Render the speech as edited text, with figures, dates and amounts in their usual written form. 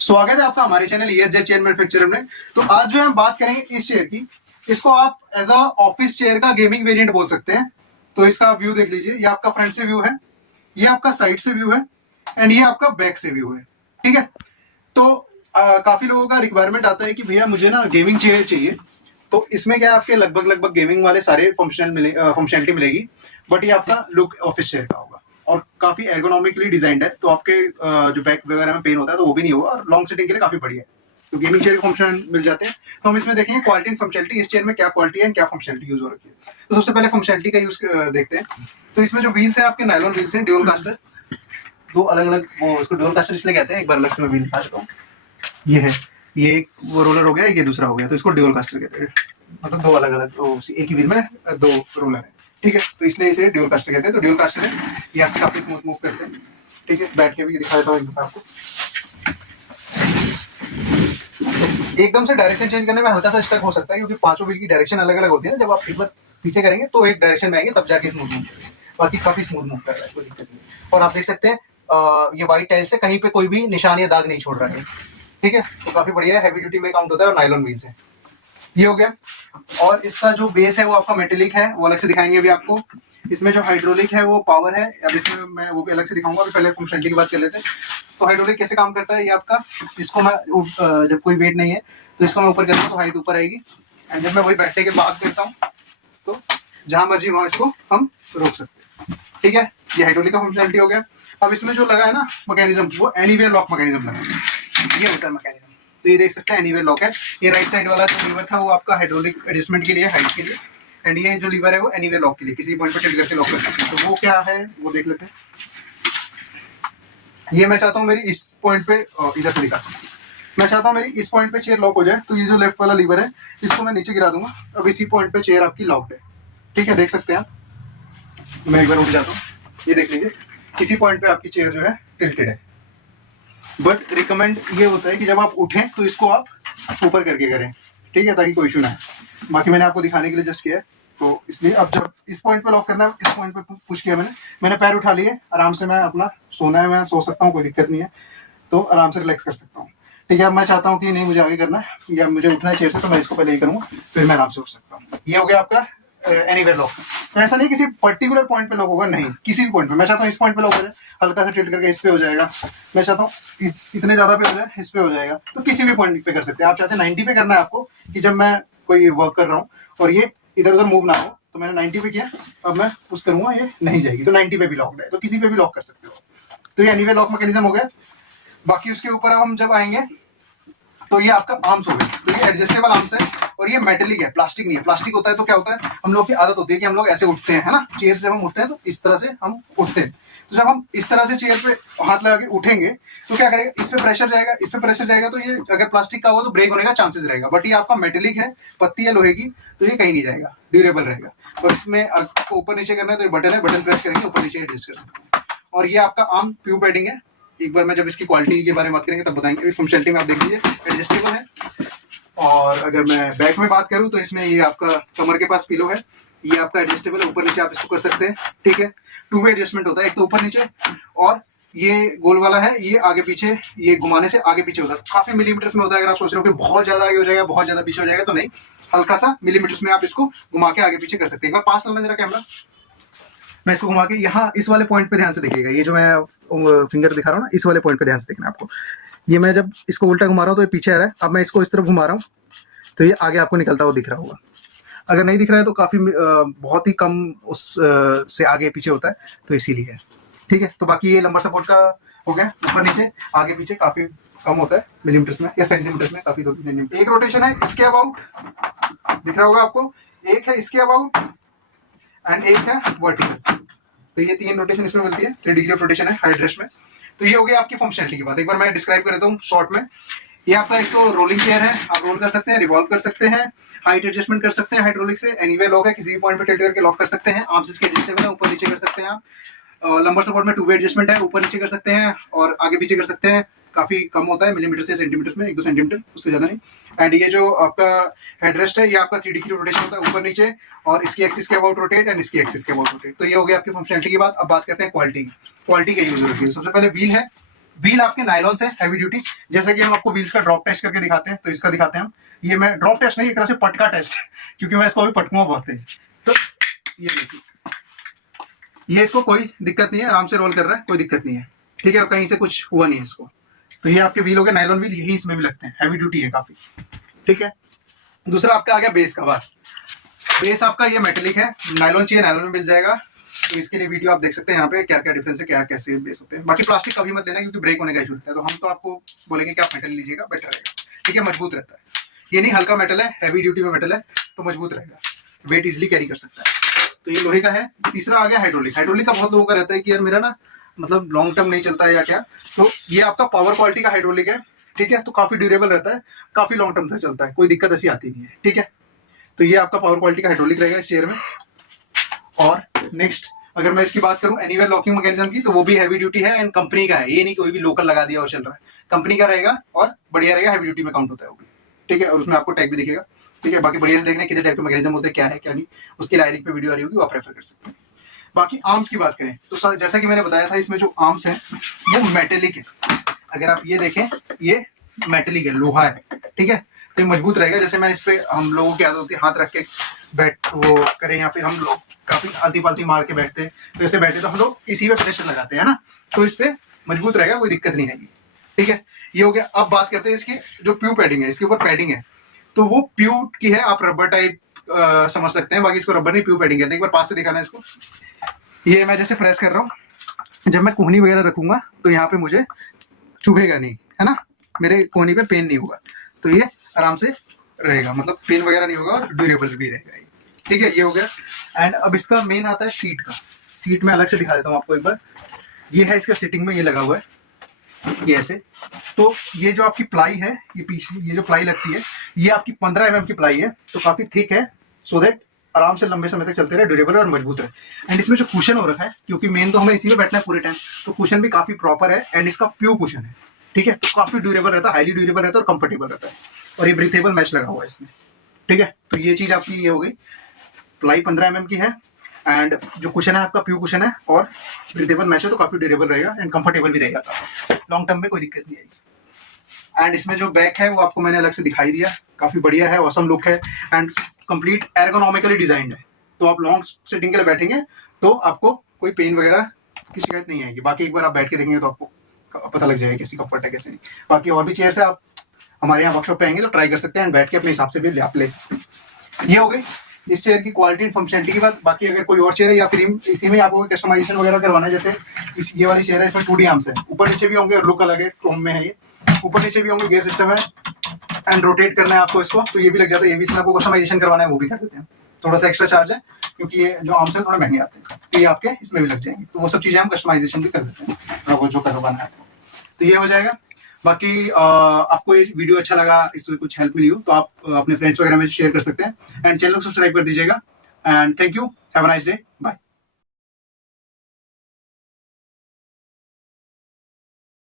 स्वागत है आपका हमारे चैनल ESZ चेयर मैन्युफैक्चरर में। तो आज जो हम बात करेंगे इस चेयर की, इसको आप एज अ ऑफिस चेयर का गेमिंग वेरिएंट बोल सकते हैं। तो इसका व्यू देख लीजिए, ये आपका फ्रंट से व्यू है, ये आपका साइड से व्यू है एंड ये आपका बैक से व्यू है। ठीक है, तो काफी लोगों का रिक्वायरमेंट आता है कि भैया मुझे ना गेमिंग चेयर चाहिए। तो इसमें क्या आपके लगभग गेमिंग वाले सारे फंक्शनलिटी मिलेगी, बट ये आपका लुक ऑफिस चेयर का होगा और काफी एर्गोनॉमिकली डिजाइंड है। तो आपके जो बैक वगैरह में पेन होता है तो वो भी नहीं होगा और लॉन्ग सिटिंग के लिए काफी बढ़िया है। तो गेमिंग चेयर के फंक्शन मिल जाते हैं। तो हम इसमें देखेंगे क्वालिटी एंड फंक्शनलिटी, इस चेयर में क्या क्वालिटी है, क्या फंक्शनलिटी यूज हो रखी है। तो सबसे पहले फंक्शनलिटी का यूज देखते हैं। तो इसमें जो व्हील्स है आपके नायलॉन व्हील्स हैं, ड्यूल कास्टर, दो अलग अलग, वो इसको ड्यूल कास्टर इसलिए कहते हैं, एक बार अलग से मैं व्हील दिखा देता हूँ। ये है, ये एक वो रोलर हो गया, ये दूसरा हो गया, तो इसको ड्यूल कास्टर कहते हैं। मतलब दो अलग अलग एक ही व्हील में दो रोलर है। ठीक है, तो इसलिए इसे ड्यूल कास्टर कहते हैं। तो ड्यूल कास्टर है, ये आपके काफी स्मूथ मूव करते हैं। ठीक है, बैठ के भी दिखा देता हूँ आपको। तो एकदम से डायरेक्शन चेंज करने में हल्का सा स्टक हो सकता है, क्योंकि पांचों व्हील की डायरेक्शन अलग अलग होती है ना। जब आप एक बार पीछे करेंगे तो एक डायरेक्शन में आएंगे, तब जाके स्मूथ मूव करेंगे। बाकी काफी स्मूथ मूव कर रहा है, कोई दिक्कत नहीं। और आप देख सकते हैं ये व्हाइट टाइल से कहीं पे कोई भी निशान या दाग नहीं छोड़ रहा है। ठीक है, तो काफी बढ़िया है, हैवी ड्यूटी में काउंट होता है और नायलॉन व्हील्स है। ये हो गया। और इसका जो बेस है वो आपका मेटेलिक है, वो अलग से दिखाएंगे अभी आपको। इसमें जो हाइड्रोलिक है वो पावर है, अब इसमें मैं वो भी अलग से दिखाऊंगा। अभी पहले फंक्शनलिटी की बात कर लेते हैं। तो हाइड्रोलिक कैसे काम करता है, ये आपका, इसको मैं जब कोई वेट नहीं है तो इसको मैं ऊपर करता हूँ तो हाइट ऊपर आएगी, एंड जब मैं वही बैठने के बाद करता हूँ तो जहां मर्जी वहां इसको हम रोक सकते हैं। ठीक है, ये हाइड्रोलिक का फंक्शनलिटी हो गया। अब इसमें जो लगा है ना मैकेनिज्म, वो एनीवेयर लॉक मैकेनिज्म लगा है। ये होता है मैकेनिज्म, तो ये देख सकते हैं एनीवेयर लॉक है। ये राइट साइड वाला जो लीवर था वो आपका हाइड्रोलिक एडजस्टमेंट के लिए, हाइट के लिए, एंड ये जो लीवर है वो एनीवेयर लॉक के लिए, किसी पॉइंट पर टिल्ट करके लॉक कर सकते हैं। तो वो क्या है वो देख लेते हैं। ये मैं चाहता हूँ मेरी इस पॉइंट पे, इधर से दिखाता हूँ, मैं चाहता हूँ मेरी इस पॉइंट पे चेयर लॉक हो जाए। तो ये जो लेफ्ट वाला लीवर है इसको मैं नीचे गिरा दूंगा। अब इसी पॉइंट पे चेयर आपकी लॉक्ड है। ठीक है, देख सकते हैं आप। मैं एक बार उठ जाता हूँ, ये देख लीजिए, इसी पॉइंट पे आपकी चेयर जो है टिल्टेड है। बट रिकमेंड ये होता है कि जब आप उठें तो इसको आप ऊपर करके करें। ठीक है, ताकि कोई इशू ना है। बाकी मैंने आपको दिखाने के लिए जस्ट किया है, तो इसलिए अब जब इस पॉइंट पे लॉक करना है, इस पॉइंट पे पुश किया मैंने पैर उठा लिए, आराम से मैं अपना सोना है, मैं सो सकता हूँ, कोई दिक्कत नहीं है। तो आराम से रिलैक्स कर सकता हूँ। ठीक है, अब मैं चाहता हूँ कि नहीं मुझे आगे करना है या मुझे उठना है चेयर से, तो मैं इसको पहले ही करूँगा, फिर मैं आराम से उठ सकता हूँ। ये हो गया आपका एनीवेयर लॉक। तो ऐसा नहीं किसी पर्टिकुलर पॉइंट पे लॉक होगा, नहीं, किसी भी पॉइंट पे। मैं चाहता हूँ इस पॉइंट पे लॉक हो जाए, हल्का सा टिल्ट करके इस पे हो जाएगा। मैं चाहता हूँ इतने ज्यादा पे हो जाए, इस पे हो जाएगा। तो किसी भी पॉइंट पे कर सकते हैं। आप चाहते हैं 90 पे करना है आपको, कि जब मैं कोई वर्क कर रहा हूँ और ये इधर उधर मूव ना हो, तो मैंने 90 पे किया, अब मैं पुश करूंगा ये नहीं जाएगी, तो 90 पे भी लॉक्ड है। तो किसी पे भी लॉक कर सकते हो। तो ये एनीवेयर लॉक मैकेनिज्म हो गया। बाकी उसके ऊपर अब हम जब आएंगे तो ये आपका आर्म्स हो गए। तो ये एडजस्टेबल आर्म्स है और ये मेटेलिक है, प्लास्टिक नहीं है। प्लास्टिक होता है तो क्या होता है, हम लोग की आदत होती है कि हम लोग ऐसे उठते हैं, है ना, चेयर से हम उठते हैं तो इस तरह से हम उठते हैं। तो जब हम इस तरह से चेयर पे हाथ लगा के उठेंगे तो क्या करेगा, इस पे प्रेशर जाएगा, इस पे प्रेशर जाएगा, तो ये अगर प्लास्टिक का हुआ तो ब्रेक होने का चांसेस रहेगा। बट ये आपका मेटेलिक है, पत्ती है लोहे की, तो ये कहीं नहीं जाएगा, ड्यूरेबल रहेगा। और इसमें आपको ऊपर नीचे करना है तो ये बटन है, बटन प्रेस करेंगे ऊपर नीचे एडजस्ट कर सकते हैं। और ये आपका आर्म ट्यूब पैडिंग है। एक बार मैं जब इसकी क्वालिटी के बारे में बात करेंगे तब बताएंगे। फंक्शनलिटी में आप देख लीजिए, एडजस्टेबल है। और अगर मैं बैक में बात करूं तो इसमें ये आपका कमर के पास पिलो है, ये आपका एडजस्टेबल है, ऊपर नीचे आप इसको कर सकते हैं। ठीक है, टू वे एडजस्टमेंट होता है, एक तो ऊपर नीचे, और ये गोल वाला है, ये आगे पीछे, ये घुमाने से आगे पीछे होता है। काफी मिलीमीटर्स में होता है। अगर आप सोच रहे हो कि बहुत ज्यादा आगे हो जाएगा, बहुत ज्यादा पीछे हो जाएगा, तो नहीं, हल्का सा मिलीमीटर्स में आप इसको घुमा के आगे पीछे कर सकते हैं। एक बार पास लाना जरा कैमरा, मैं इसको घुमा के यहाँ इस वाले पॉइंट पे ध्यान से देखिएगा। ये जो मैं फिंगर दिखा रहा हूँ ना, इस वाले पॉइंट पे ध्यान से देखना आपको। ये मैं जब इसको उल्टा घुमा रहा हूँ तो ये पीछे आ रहा है। अब मैं इसको इस तरफ घुमा रहा हूँ तो ये आगे आपको निकलता हुआ दिख रहा होगा। अगर नहीं दिख रहा है तो काफी बहुत ही कम उस से आगे पीछे होता है, तो इसीलिए। ठीक है, तो बाकी ये लंबर सपोर्ट का हो गया, ऊपर नीचे आगे पीछे काफी कम होता है मिलीमीटर्स में या सेंटीमीटर्स में, काफी 2-3 सेंटीमीटर। एक रोटेशन है इसके अबाउट, दिख रहा होगा आपको, एक है इसके अबाउट एंड एक है वर्टिकल। तो ये 3 रोटेशन इसमें मिलती है, 3 डिग्री ऑफ रोटेशन है हाइड रेस्ट में। तो ये हो गया आपकी फंक्शनलिटी की बात। एक बार मैं डिस्क्राइब कर देता हूँ शॉर्ट में। ये आपका एक तो रोलिंग चेयर है, आप रोल कर सकते हैं, रिवॉल्व कर सकते हैं, हाइट एडजस्टमेंट कर सकते हैं हाइड्रोलिक से, एनीवेयर लॉक है, किसी भी पॉइंट पे टिल्ट करके लॉक कर सकते हैं। आर्म्स इसके एडजस्टेबल है, ऊपर नीचे कर सकते हैं आप। लंबर सपोर्ट में 2 वे एडजस्टमेंट है, ऊपर नीचे कर सकते हैं और आगे पीछे कर सकते हैं। काफी कम होता है मिलीमीटर से सेंटीमीटर में, 1-2 सेंटीमीटर, उससे ज्यादा नहीं। एंड ये जो आपका हेडरेस्ट है, ये आपका 3 डिग्री रोटेशन होता है ऊपर नीचे, और इसकी एक्सिस के अबाउट रोटेट एंड इसकी एक्सिस के अबाउट रोटेट। तो ये हो गया आपकी फंक्शनलिटी की बात। अब बात करते हैं क्वालिटी की। क्वालिटी क्या यूज होती है। सबसे पहले व्हील है, व्हील आपके नायलॉन से, हैवी ड्यूटी। जैसे कि हम आपको व्हील्स का ड्रॉप टेस्ट करके दिखाते हैं, तो इसका दिखाते हैं हम। ये मैं ड्रॉप टेस्ट नहीं, एक तरह से पटका टेस्ट है, क्योंकि मैं इसको अभी पटकूंगा बहुत तेज। तो ये देखिए, ये इसको कोई दिक्कत नहीं है, आराम से रोल कर रहा है, कोई दिक्कत नहीं है, ठीक है, और कहीं से कुछ हुआ नहीं है इसको। तो ये आपके व्हील हो गए नायलॉन व्हील, यही इसमें भी लगते हैं, हैवी ड्यूटी है काफी, ठीक है। दूसरा आपका आ गया बेस कवर। बेस आपका ये मेटेलिक है, नायलॉन चाहिए नायलॉन में मिल जाएगा। तो इसके लिए वीडियो आप देख सकते हैं यहाँ पे, क्या क्या डिफरेंस है, क्या कैसे बेस होते हैं। बाकी प्लास्टिक कभी मत लेना, क्योंकि ब्रेक होने का इशू रहता है। तो हम तो आपको बोलेंगे कि आप मेटल लीजिएगा, बेटर रहेगा, ठीक है, मजबूत रहता है। ये नहीं हल्का मेटल है, हैवी ड्यूटी में मेटल है, तो मजबूत रहेगा, वेट इजिली कैरी कर सकता है। तो ये लोहे का है। तीसरा आ गया हाइड्रोलिक। हाइड्रोलिक का बहुत लोगों का रहता है कि यार मेरा ना मतलब लॉन्ग टर्म नहीं चलता है या क्या। तो ये आपका पावर क्वालिटी का हाइड्रोलिक है, ठीक है, तो काफी ड्यूरेबल रहता है, काफी लॉन्ग टर्म तक चलता है, कोई दिक्कत ऐसी आती नहीं है, ठीक है। तो ये आपका पावर क्वालिटी का हाइड्रोलिक रहेगा इस चेयर में। और नेक्स्ट अगर मैं इसकी बात करूं एनीवेयर लॉकिंग मैकेनिज्म की, तो वो भी हैवी ड्यूटी है एंड कंपनी का है, ये नहीं कोई भी लोकल लगा दिया और चल रहा है, कंपनी का रहेगा और बढ़िया रहेगा, हैवी ड्यूटी में काउंट होता है वो भी, ठीक है। और उसमें आपको टैग भी दिखेगा, ठीक है। बाकी बढ़िया से देखना कितने टाइप के मैकेनिज्म होते हैं, क्या है क्या नहीं, उसकी लाइनिंग पे वीडियो आ रही होगी, वो आप रेफर कर सकते हैं। बाकी आर्म्स की बात करें तो जैसा कि मैंने बताया था, इसमें जो आर्म्स हैं वो मेटेलिक है। अगर आप ये देखें, ये मेटेलिक है, लोहा है, ठीक है, तो ये मजबूत रहेगा। जैसे मैं इस पे, हम लोगों की आदत होती है हाथ रख के बैठ वो करें, या फिर हम लोग काफी आलती पालती मार के बैठते हैं, तो ऐसे बैठे तो हम लोग इसी पे प्रेशर लगाते हैं ना, तो इस पे मजबूत रहेगा, कोई दिक्कत नहीं आएगी, ठीक है। ये हो गया। अब बात करते हैं इसकी जो प्यू पैडिंग है, इसके ऊपर पैडिंग है, तो वो प्यू की है, आप रबर टाइप समझ सकते हैं, बाकी इसको रबर नहीं, प्यू पैडिंग कहते हैं। एक बार पास से दिखाना है इसको। ये मैं जैसे प्रेस कर रहा हूँ, जब मैं कोहनी वगैरह रखूंगा तो यहाँ पे मुझे चुभेगा नहीं, है ना, मेरे कोहनी पे पेन नहीं होगा, तो ये आराम से रहेगा, मतलब पेन वगैरह नहीं होगा और ड्यूरेबल भी रहेगा ये, ठीक है। ये हो गया। एंड अब इसका मेन आता है सीट का। सीट में अलग से दिखा देता हूँ आपको एक बार। ये है इसका सिटिंग में, ये लगा हुआ है, ये ऐसे। तो ये जो आपकी प्लाई है, ये पीछे ये जो प्लाई लगती है, ये आपकी 15 mm की प्लाई है, तो काफी थिक है, सो दैट आराम से लंबे समय तक चलते रहे, ड्यूरेबल और मजबूत है। एंड इसमें जो कुशन हो रखा है, क्योंकि मेन तो हमें इसी में बैठना है पूरे टाइम, तो कुशन भी काफी प्रॉपर है एंड इसका प्योर कुशन है, ठीक है, तो काफी ड्यूरेबल रहता है, हाईली ड्यूरेबल रहता है और कंफर्टेबल रहता है। और ये ब्रीथेबल मैश लगा हुआ है इसमें, ठीक है। तो ये चीज आपकी ये हो गई, प्लाई 15 mm की है एंड जो कुशन है आपका प्योर कुशन है और ब्रीथेबल मैश है, तो काफी ड्यूरेबल रहेगा एंड कंफर्टेबल भी रहेगा, लॉन्ग टर्म में कोई दिक्कत नहीं आएगी। एंड इसमें जो बैक है वो आपको मैंने अलग से दिखाई दिया, काफी बढ़िया है, ऑसम लुक है एंड कंप्लीट एर्गोनॉमिकली डिजाइंड है। तो आप लॉन्ग सिटिंग के लिए बैठेंगे तो आपको कोई पेन वगैरह की शिकायत नहीं आएगी। बाकी एक बार आप बैठ के देखेंगे तो आपको पता लग जाएगा कैसी कंफर्ट है कैसे नहीं। बाकी और भी चेयर्स है, आप हमारे यहाँ वर्कशॉप पे आएंगे तो ट्राई कर सकते हैं एंड बैठ के अपने हिसाब से भी आप ले सकते हैं। ये हो गई इस चेयर की क्वालिटी एंड फंक्शनलिटी की बात। बाकी अगर कोई और चेयर है या फिर इसी में आपको कस्टमाइजेशन वगैरह करवाना है, जैसे ये वाली चेयर है, इसमें 2D आर्म्स है, ऊपर नीचे भी होंगे और लुक अलग है, क्रोम में है ये, ऊपर नीचे भी होंगे, गियर सिस्टम है एंड रोटेट करना है आपको इसको, तो ये भी लग जाता है। ये भी इसमें आपको कस्टमाइजेशन करवाना है वो भी कर देते हैं, थोड़ा सा एक्स्ट्रा चार्ज है क्योंकि ये जो आर्म्स है थोड़ा महंगे आते हैं, तो ये आपके इसमें भी लग जाएंगे, तो वो सब चीजें हम कस्टमाइजेशन भी कर देते हैं वो जो करवाना है। तो ये हो जाएगा। बाकी आपको ये वीडियो अच्छा लगा, इससे कुछ हेल्प मिली हो तो आप अपने फ्रेंड्स वगैरह में शेयर कर सकते हैं एंड चैनल को सब्सक्राइब कर दीजिएगा and thank you, have a nice day, bye.